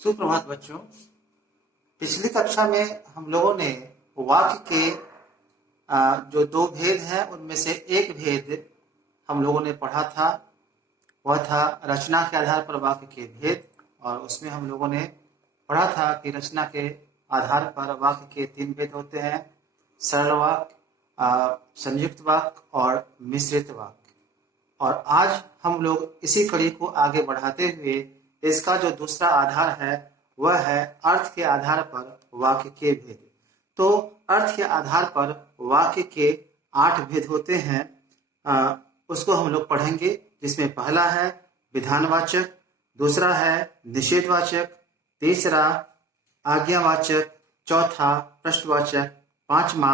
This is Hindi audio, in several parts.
सुप्रभात बच्चों। पिछली कक्षा में हम लोगों ने वाक्य के जो दो भेद हैं उनमें से एक भेद हम लोगों ने पढ़ा था। वह था रचना के आधार पर वाक्य के भेद, और उसमें हम लोगों ने पढ़ा था कि रचना के आधार पर वाक्य के तीन भेद होते हैं: सरल वाक्य, संयुक्त वाक्य और मिश्रित वाक्य। और आज हम लोग इसी कड़ी को आगे बढ़ाते हुए इसका जो दूसरा आधार है वह है अर्थ के आधार पर वाक्य के भेद। तो अर्थ के आधार पर वाक्य के 8 भेद होते हैं, उसको हम लोग पढ़ेंगे, जिसमें पहला है विधानवाचक, दूसरा है निषेधवाचक, तीसरा आज्ञावाचक, चौथा प्रश्नवाचक, पांचवा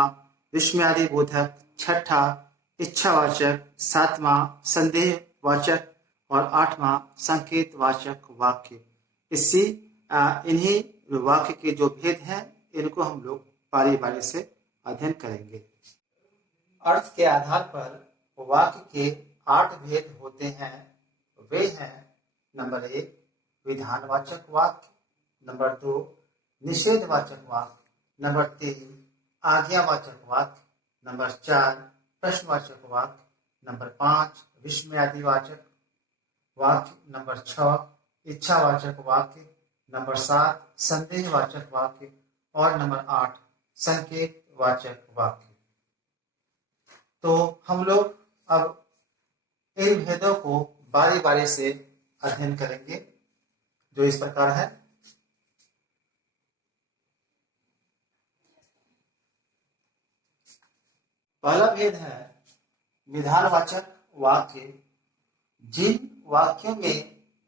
विस्मयादिबोधक, छठा इच्छावाचक, सातवां संदेहवाचक और आठवां संकेतवाचक वाक्य। इन्हीं वाक्य के जो भेद हैं इनको हम लोग बारी बारी से अध्ययन करेंगे। अर्थ के आधार पर वाक्य के 8 भेद होते हैं। वे हैं: नंबर 1 विधानवाचक वाक्य, नंबर 2 निषेधवाचक वाक्य, नंबर 3 आज्ञावाचक वाक्य, नंबर 4 प्रश्नवाचक वाक्य, नंबर 5 विस्मयादिवाचक वाक्य, नंबर 6 इच्छावाचक वाक्य, नंबर 7 संदेहवाचक वाक्य और नंबर 8 संकेतवाचक वाक्य। तो हम लोग अब इन भेदों को बारी बारी से अध्ययन करेंगे, जो इस प्रकार है। पहला भेद है विधानवाचक वाक्य। जिन वाक्यों में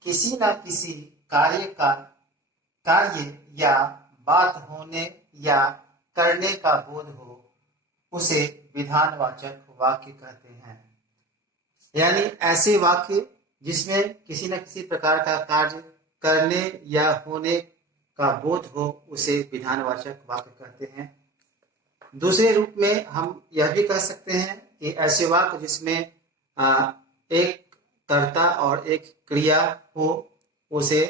किसी न किसी कार्य या बात होने या करने का बोध हो, उसे विधानवाचक वाक्य कहते हैं। यानी ऐसे वाक्य जिसमें किसी न किसी प्रकार का कार्य करने या होने का बोध हो, उसे विधानवाचक वाक्य कहते हैं। दूसरे रूप में हम यह भी कह सकते हैं कि ऐसे वाक्य जिसमें एक कर्ता और एक क्रिया हो, उसे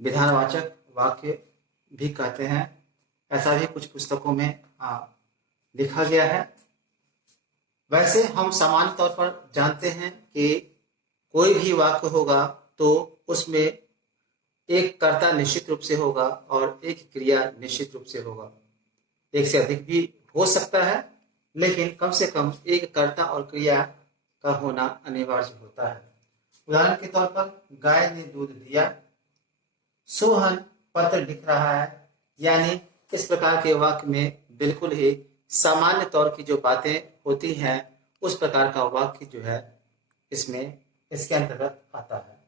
विधानवाचक वाक्य भी कहते हैं। ऐसा भी कुछ पुस्तकों में लिखा गया है। वैसे हम सामान्य तौर पर जानते हैं कि कोई भी वाक्य होगा तो उसमें एक कर्ता निश्चित रूप से होगा और एक क्रिया निश्चित रूप से होगा। एक से अधिक भी हो सकता है, लेकिन कम से कम एक कर्ता और क्रिया का होना अनिवार्य होता है। उदाहरण के तौर पर गाय ने दूध दिया, सोहन पत्र लिख रहा है। यानी इस प्रकार के वाक्य में बिल्कुल ही सामान्य तौर की जो बातें होती हैं उस प्रकार का वाक्य जो है इसके अंतर्गत आता है।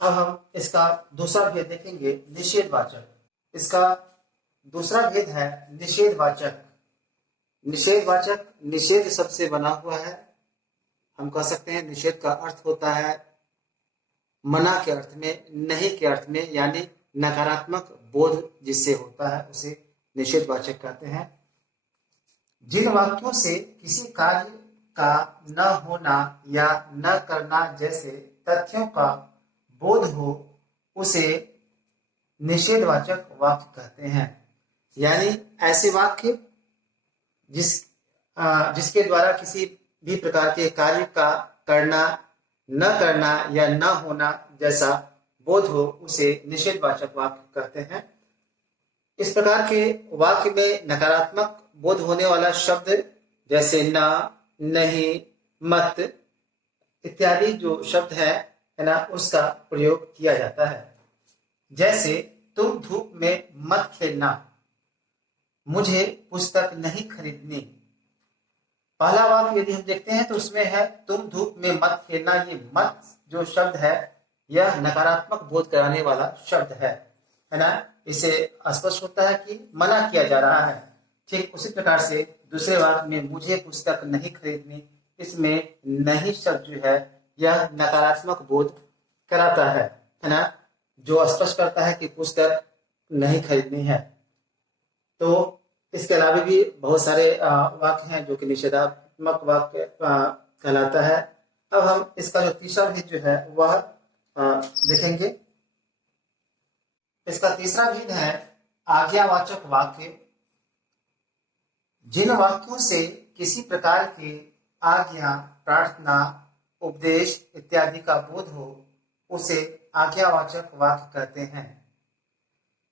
अब हम इसका दूसरा भेद देखेंगे, निषेधवाचक। इसका दूसरा भेद है निषेधवाचक। निषेधवाचक निषेध शब्द से बना हुआ है। हम कह सकते हैं निषेध का अर्थ होता है मना के अर्थ में, नहीं के अर्थ में, यानी नकारात्मक बोध जिससे होता है उसे निषेधवाचक कहते हैं। जिन वाक्यों से किसी कार्य का न होना या न करना जैसे तथ्यों का बोध हो, उसे निषेधवाचक वाक्य कहते हैं। यानी ऐसे वाक्य जिसके द्वारा किसी भी प्रकार के कार्य का करना, न करना या न होना जैसा बोध हो, उसे निषेधवाचक वाक्य कहते हैं। इस प्रकार के वाक्य में नकारात्मक बोध होने वाला शब्द जैसे न, नहीं, मत इत्यादि जो शब्द है ना, उसका प्रयोग किया जाता है। जैसे तुम धूप में मत खेलना, मुझे पुस्तक नहीं खरीदनी। पहला वाक्य यदि हम देखते हैं तो उसमें है तुम धूप में मत खेलना। ये मत जो शब्द है यह नकारात्मक बोध कराने वाला शब्द है ना। इसे स्पष्ट होता है कि मना किया जा रहा है। ठीक उसी प्रकार से दूसरे वाक्य में मुझे पुस्तक नहीं खरीदनी, इसमें नहीं शब्द जो है यह नकारात्मक बोध कराता है ना, जो स्पष्ट करता है कि पुस्तक नहीं खरीदनी है। तो इसके अलावा भी बहुत सारे वाक्य हैं जो कि निषेधात्मक वाक्य कहलाता है। अब हम इसका जो तीसरा भेद जो है वह देखेंगे। इसका तीसरा भेद है आज्ञावाचक वाक्य। जिन वाक्यों से किसी प्रकार की आज्ञा, प्रार्थना, उपदेश इत्यादि का बोध हो उसे आज्ञावाचक वाक्य कहते हैं।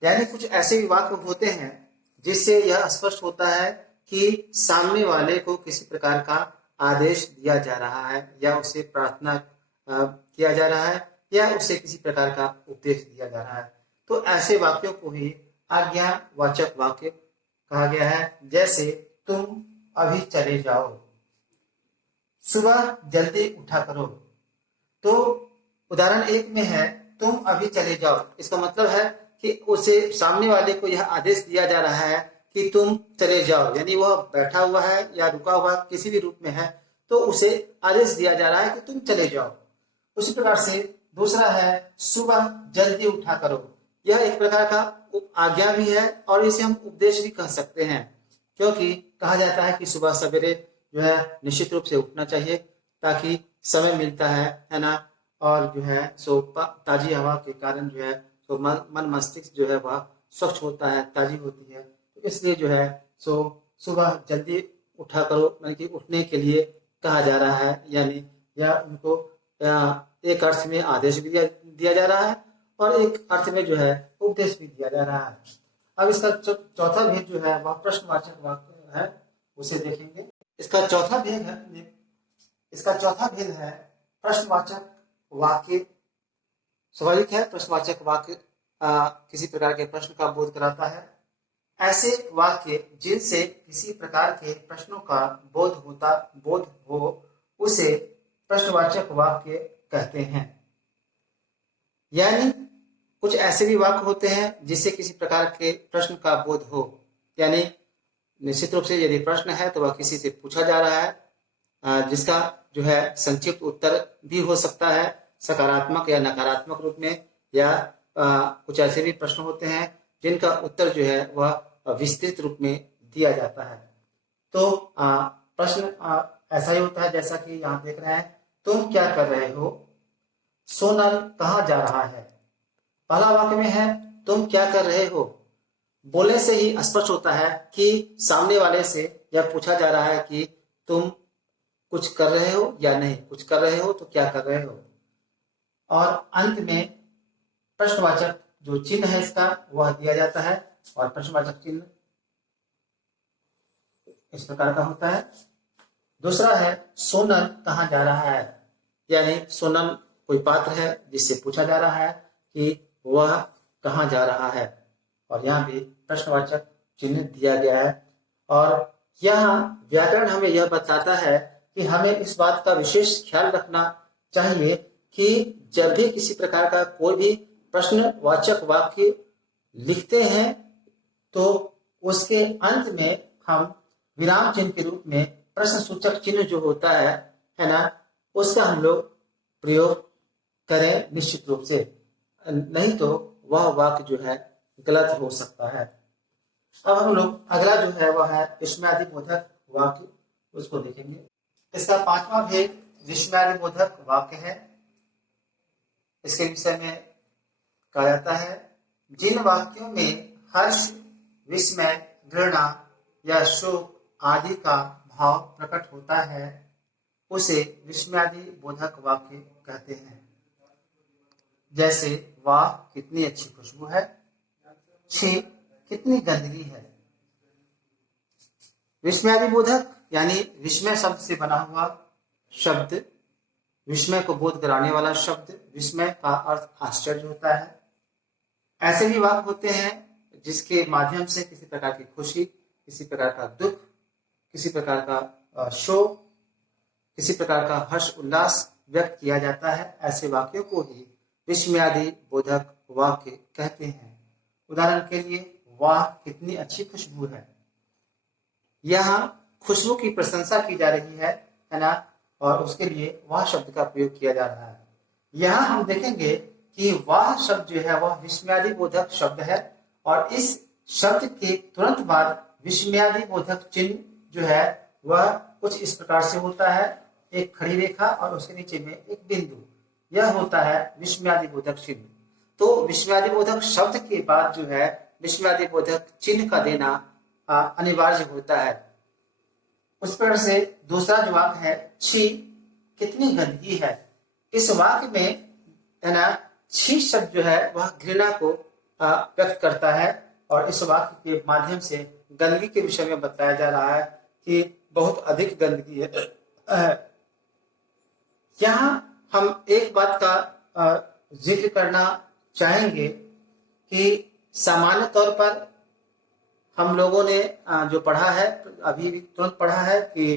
यानी कुछ ऐसे भी वाक्य होते हैं जिससे यह स्पष्ट होता है कि सामने वाले को किसी प्रकार का आदेश दिया जा रहा है या उसे प्रार्थना किया जा रहा है या उसे किसी प्रकार का उपदेश दिया जा रहा है। तो ऐसे वाक्यों को ही आज्ञावाचक वाक्य कहा गया है। जैसे तुम अभी चले जाओ, सुबह जल्दी उठा करो। तो उदाहरण 1 में है तुम अभी चले जाओ। इसका मतलब है कि उसे सामने वाले को यह आदेश दिया जा रहा है कि तुम चले जाओ, यानी वह बैठा हुआ है या रुका हुआ किसी भी रूप में है तो उसे आदेश दिया जा रहा है कि तुम चले जाओ। उसी प्रकार से दूसरा है सुबह जल्दी उठा करो। यह एक प्रकार का आज्ञा भी है और इसे हम उपदेश भी कह सकते हैं, क्योंकि कहा जाता है कि सुबह सवेरे जो है निश्चित रूप से उठना चाहिए ताकि समय मिलता है ना, और जो है सो ताजी हवा के कारण जो है सो मन मस्तिष्क जो है वह स्वच्छ होता है, ताजी होती है। तो इसलिए जो है सो सुबह जल्दी उठा करो, यानी कि उठने के लिए कहा जा रहा है, यानी या उनको एक अर्थ में आदेश भी दिया जा रहा है और एक अर्थ में जो है उपदेश भी दिया जा रहा है। अब इसका चौथा भेद जो है वह प्रश्नवाचक वाक्य है, उसे देखेंगे। इसका चौथा भेद है प्रश्नवाचक वाक्य। स्वाभाविक है, प्रश्नवाचक वाक्य किसी प्रकार के प्रश्न का बोध कराता है। ऐसे वाक्य जिनसे किसी प्रकार के प्रश्नों का बोध हो उसे प्रश्नवाचक वाक्य कहते हैं। यानी कुछ ऐसे भी वाक्य होते हैं जिससे किसी प्रकार के प्रश्न का बोध हो, यानी निश्चित रूप से यदि प्रश्न है तो वह किसी से पूछा जा रहा है जिसका जो है संक्षिप्त उत्तर भी हो सकता है, सकारात्मक या नकारात्मक रूप में, या कुछ ऐसे भी प्रश्न होते हैं जिनका उत्तर जो है वह विस्तृत रूप में दिया जाता है। तो प्रश्न ऐसा ही होता है जैसा कि यहाँ देख रहे हैं, तुम क्या कर रहे हो, सोनल कहाँ जा रहा है। पहला वाक्य में है तुम क्या कर रहे हो, बोलने से ही स्पष्ट होता है कि सामने वाले से यह पूछा जा रहा है कि तुम कुछ कर रहे हो या नहीं, कुछ कर रहे हो तो क्या कर रहे हो। और अंत में प्रश्नवाचक जो चिन्ह है इसका वह दिया जाता है, और प्रश्नवाचक चिन्ह इस प्रकार का होता है। दूसरा है सोनल कहाँ जा रहा है, यानी सोनल कोई पात्र है जिससे पूछा जा रहा है कि वह कहाँ जा रहा है, और यहाँ भी प्रश्नवाचक चिन्ह दिया गया है। और यहाँ व्याकरण हमें यह बताता है कि हमें इस बात का विशेष ख्याल रखना चाहिए कि जब भी किसी प्रकार का कोई भी प्रश्नवाचक वाक्य लिखते हैं तो उसके अंत में हम विराम चिन्ह के रूप में प्रश्न सूचक चिन्ह जो होता है ना, उसका हम लोग प्रयोग करें निश्चित रूप से, नहीं तो वह वाक्य जो है गलत हो सकता है। अब हम लोग अगला जो है वह है विस्मयादिबोधक वाक्य, उसको देखेंगे। इसका पांचवा भेद विस्मयादिबोधक वाक्य है। इसके विषय में कहा जाता है जिन वाक्यों में हर्ष, विस्मय, घृणा या शोक आदि का भाव प्रकट होता है उसे विस्मयादिबोधक वाक्य कहते हैं। जैसे वाह कितनी अच्छी खुशबू है, छी कितनी गंदगी है। विस्मयादिबोधक यानी विस्मय शब्द से बना हुआ शब्द, विस्मय को बोध कराने वाला शब्द। विस्मय का अर्थ आश्चर्य होता है। ऐसे भी वाक्य होते हैं जिसके माध्यम से किसी प्रकार की खुशी, किसी प्रकार का दुख, किसी प्रकार का शोक, किसी प्रकार का हर्ष उल्लास व्यक्त किया जाता है। ऐसे वाक्यों को ही विस्मयादिबोधक वाक्य कहते हैं। उदाहरण के लिए वाह कितनी अच्छी खुशबू है, यहाँ खुशबू की प्रशंसा की जा रही है ना, और उसके लिए वाह शब्द का प्रयोग किया जा रहा है। यहाँ हम देखेंगे कि वाह शब्द जो है वह विस्मयादिबोधक शब्द है, और इस शब्द के तुरंत बाद विस्मयादिबोधक चिन्ह जो है वह कुछ इस प्रकार से होता है, एक खड़ी रेखा और उसके नीचे में एक बिंदु, यह होता है विस्मयादिबोधक चिन्ह। तो विस्मयादि बोधक शब्द के बाद जो है विस्मयादि बोधक चिन्ह का देना अनिवार्य होता है। उस प्रकार से दूसरा जो वाक्य है, छी कितनी गंदगी है। इस वाक्य में है ना छी शब्द जो है वह घृणा को व्यक्त करता है और इस वाक्य के माध्यम से गंदगी के विषय में बताया जा रहा है कि बहुत अधिक गंदगी है। यहाँ हम एक बात का जिक्र करना चाहेंगे कि सामान्य तौर पर हम लोगों ने जो पढ़ा है, अभी भी तुरंत पढ़ा है कि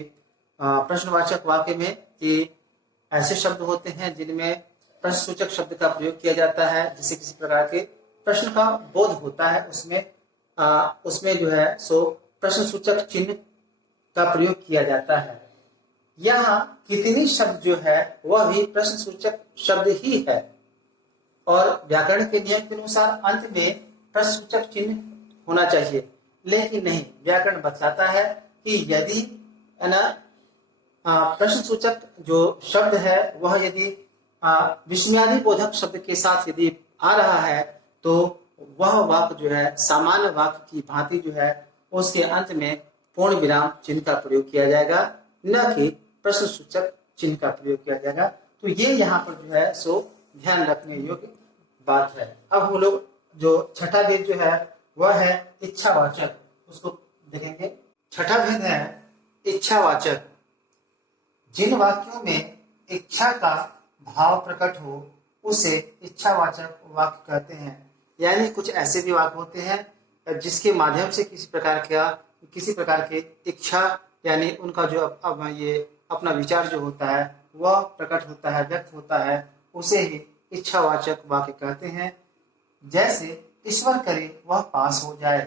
प्रश्नवाचक वाक्य में कि ऐसे शब्द होते हैं जिनमें प्रश्नसूचक शब्द का प्रयोग किया जाता है, जिसे किसी प्रकार के प्रश्न का बोध होता है, उसमें जो है सो प्रश्नसूचक चिन्ह का प्रयोग किया जाता है। यहाँ कितनी शब्द जो है वह भी प्रश्नसूचक शब्द ही है और व्याकरण के नियम के अनुसार अंत में प्रश्नसूचक चिन्ह होना चाहिए, लेकिन नहीं, व्याकरण बताता है कि यदि है ना प्रश्नसूचक जो शब्द है वह यदि विस्मयादि बोधक शब्द के साथ यदि आ रहा है तो वह वाक्य जो है सामान्य वाक्य की भांति जो है उसके अंत में पूर्ण विराम चिन्ह का प्रयोग किया जाएगा, न कि प्रश्नसूचक चिन्ह का प्रयोग किया जाएगा। तो ये यहाँ पर जो है सो ध्यान रखने योग्य बात है। अब हम लोग जो छठा भेद जो है वह है इच्छावाचक, उसको देखेंगे। छठा भेद है इच्छावाचक। जिन वाक्यों में इच्छा का भाव प्रकट हो उसे इच्छावाचक वाक्य कहते हैं। यानी कुछ ऐसे भी वाक्य होते हैं जिसके माध्यम से किसी प्रकार के इच्छा यानी उनका जो ये अपना विचार जो होता है वह प्रकट होता है, व्यक्त होता है, उसे ही इच्छावाचक वाक्य कहते हैं। जैसे ईश्वर करे वह पास हो जाए,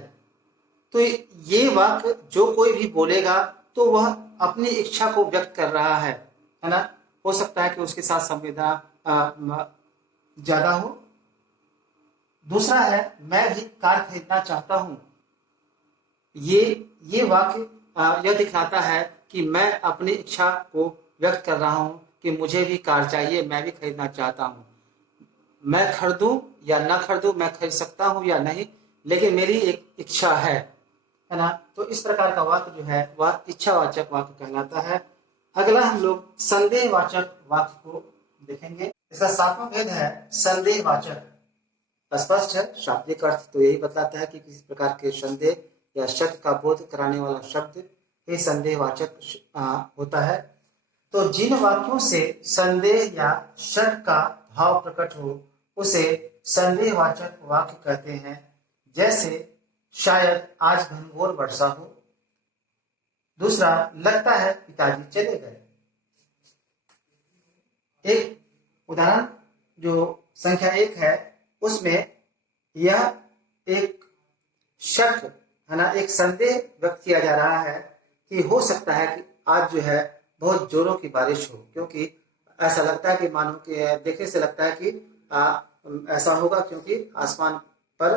तो ये वाक्य जो कोई भी बोलेगा तो वह अपनी इच्छा को व्यक्त कर रहा है ना। हो सकता है कि उसके साथ संवेदना ज्यादा हो। दूसरा है मैं भी कार खरीदना चाहता हूं। ये वाक्य यह दिखाता है कि मैं अपनी इच्छा को व्यक्त कर रहा हूं कि मुझे भी कार चाहिए, मैं भी खरीदना चाहता हूं। मैं खरीदूं या ना खरीदूं, मैं खरीद सकता हूं या नहीं, लेकिन मेरी एक इच्छा है ना। तो इस प्रकार का वाक्य जो है वह इच्छावाचक वाक्य कहलाता है। अगला हम लोग संदेहवाचक वाक्य को देखेंगे। इसका सातवां भेद है संदेहवाचक। स्पष्ट है, शाब्दिक अर्थ तो यही बताता है कि किसी प्रकार के संदेह या शक का बोध कराने वाला शब्द ही संदेहवाचक होता है। तो जिन वाक्यों से संदेह या शक का भाव प्रकट हो उसे संदेहवाचक वाक्य कहते हैं। जैसे शायद आज घनघोर वर्षा हो। दूसरा, लगता है पिताजी चले गए। एक उदाहरण जो संख्या 1 है उसमें यह एक शक है ना, एक संदेह व्यक्त किया जा रहा है कि हो सकता है कि आज जो है बहुत जोरों की बारिश हो, क्योंकि ऐसा लगता है कि मानो कि देखने से लगता है कि ऐसा होगा क्योंकि आसमान पर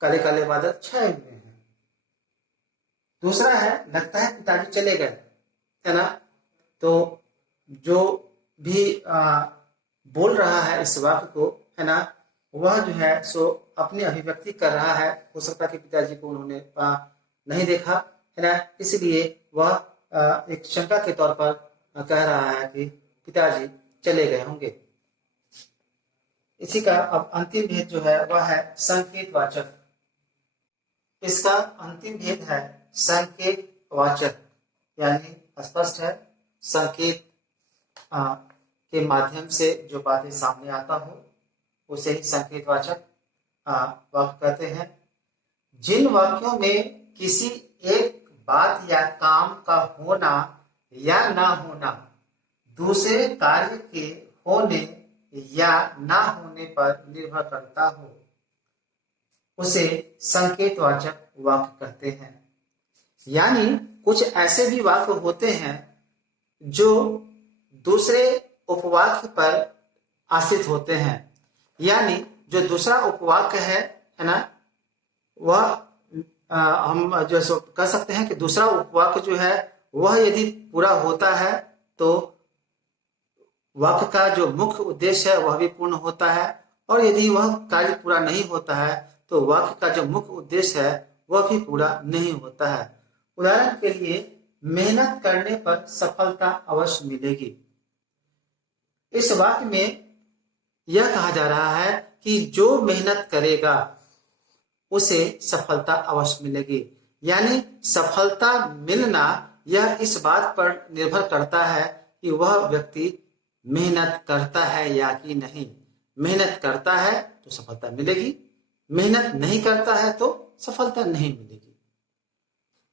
काले काले बादल छाए हुए हैं। दूसरा है लगता है पिताजी चले गए, है ना। तो जो भी बोल रहा है इस वाक्य को, है ना, वह जो है सो अपनी अभिव्यक्ति कर रहा है। हो सकता है कि पिताजी को उन्होंने नहीं देखा, है ना, इसलिए वह एक शंका के तौर पर कह रहा है कि पिताजी चले गए होंगे। इसी का अब अंतिम भेद जो है वह है संकेतवाचक। इसका अंतिम भेद है संकेतवाचक, यानी स्पष्ट है संकेत के माध्यम से जो बातें सामने आता हो उसे ही संकेतवाचक वाक्य कहते हैं। जिन वाक्यों में किसी एक बात या काम का होना या ना होना दूसरे कार्य के होने या ना होने पर निर्भर करता हो उसे संकेतवाचक वाक्य कहते हैं। यानी कुछ ऐसे भी वाक्य होते हैं जो दूसरे उपवाक्य पर आश्रित होते हैं। यानी जो दूसरा उपवाक्य है ना, वह हम जो कह सकते हैं कि दूसरा उपवाक्य जो है वह यदि पूरा होता है तो वाक्य का जो मुख्य उद्देश्य है वह भी पूर्ण होता है और यदि वह कार्य पूरा नहीं होता है तो वाक्य का जो मुख्य उद्देश्य है वह भी पूरा नहीं होता है। उदाहरण के लिए, मेहनत करने पर सफलता अवश्य मिलेगी। इस वाक्य में यह कहा जा रहा है कि जो मेहनत करेगा उसे सफलता अवश्य मिलेगी। यानी सफलता मिलना यह इस बात पर निर्भर करता है कि वह व्यक्ति मेहनत करता है या कि नहीं। मेहनत करता है तो सफलता मिलेगी, मेहनत नहीं करता है तो सफलता नहीं मिलेगी।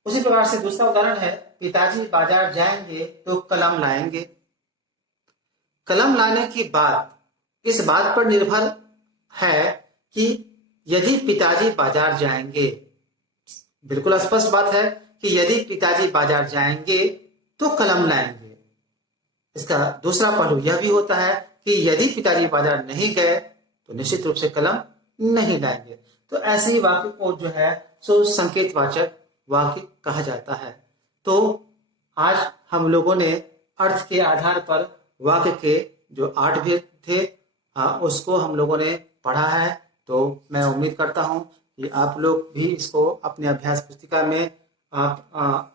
उसी प्रकार से दूसरा उदाहरण है, पिताजी बाजार जाएंगे तो कलम लाएंगे। कलम लाने की बात इस बात पर निर्भर है कि यदि पिताजी बाजार जाएंगे, बिल्कुल स्पष्ट बात है कि यदि पिताजी बाजार जाएंगे तो कलम लाएंगे। इसका दूसरा पहलू यह भी होता है कि यदि पिताजी बाजार नहीं गए तो निश्चित रूप से कलम नहीं लाएंगे। तो ऐसे ही वाक्य को जो है सो संकेतवाचक वाक्य कहा जाता है। तो आज हम लोगों ने अर्थ के आधार पर वाक्य के जो 8 भेद थे उसको हम लोगों ने पढ़ा है। तो मैं उम्मीद करता हूं कि आप लोग भी इसको अपने अभ्यास पुस्तिका में आप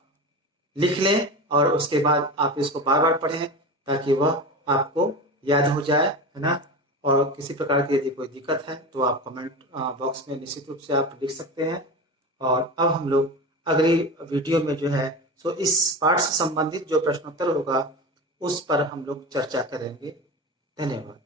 लिख लें और उसके बाद आप इसको बार बार पढ़ें ताकि वह आपको याद हो जाए, है ना। और किसी प्रकार की यदि कोई दिक्कत है तो आप कमेंट बॉक्स में निश्चित रूप से आप लिख सकते हैं। और अब हम लोग अगली वीडियो में जो है सो इस पाठ से संबंधित जो प्रश्नोत्तर होगा उस पर हम लोग चर्चा करेंगे। धन्यवाद।